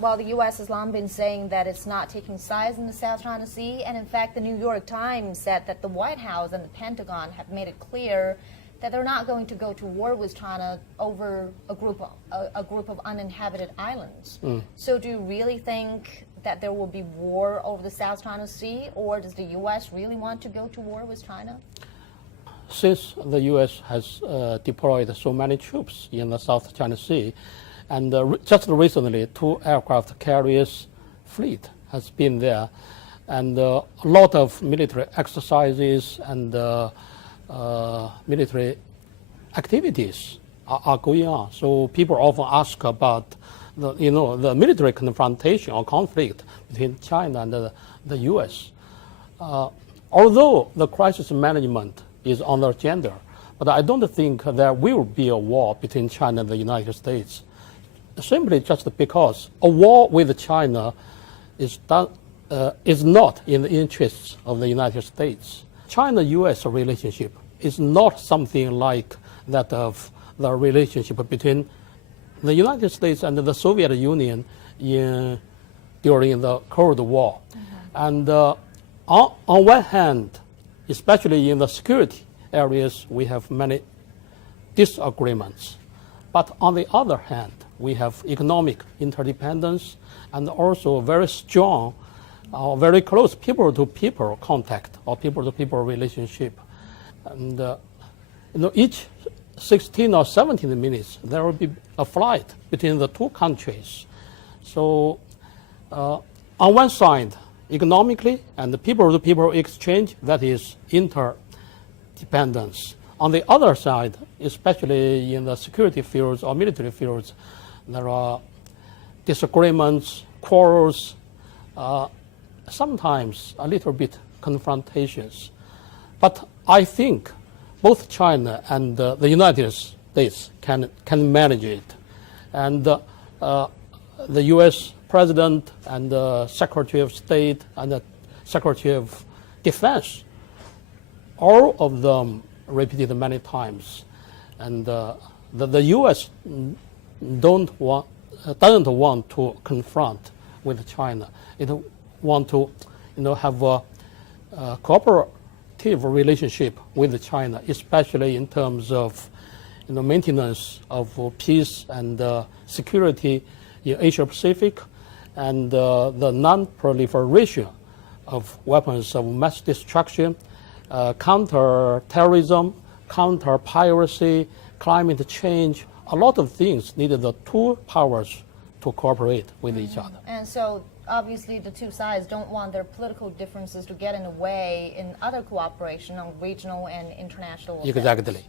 Well, the U.S. has long been saying that it's not taking sides in the South China Sea, and in fact, the New York Times said that the White House and the Pentagon have made it clear that they're not going to go to war with China over a group of uninhabited islands. So do you really think that there will be war over the South China Sea, or does the U.S. really want to go to war with China? Since the U.S. has deployed so many troops in the South China Sea, and just recently 2 aircraft carriers fleet has been there, and a lot of military exercises and military activities are going on. So people often ask about the military confrontation or conflict between China and the U.S. Although the crisis management is on the agenda, but I don't think there will be a war between China and the United States, simply just because a war with China is not in the interests of the United States. China-U.S. relationship is not something like that of the relationship between the United States and the Soviet Union during the Cold War. And on one hand, especially in the security areas, we have many disagreements. But on the other hand, we have economic interdependence and also very strong, very close people-to-people contact or people-to-people relationship. And each 16 or 17 minutes, there will be a flight between the 2 countries. So on one side, economically and the people-to-people exchange, that is interdependence. On the other side, especially in the security fields or military fields, there are disagreements, quarrels, sometimes a little bit confrontations. But I think both China and the United States can manage it. And the U.S. President and the Secretary of State and the Secretary of Defense, all of them repeated many times. And the U.S. doesn't want to confront with China. It want to have a cooperative relationship with China, especially in terms of maintenance of peace and security in Asia Pacific, and the non-proliferation of weapons of mass destruction, counter-terrorism, counter-piracy, climate change. A lot of things needed the 2 powers to cooperate with each other. And so obviously the 2 sides don't want their political differences to get in the way in other cooperation on regional and international affairs. Exactly.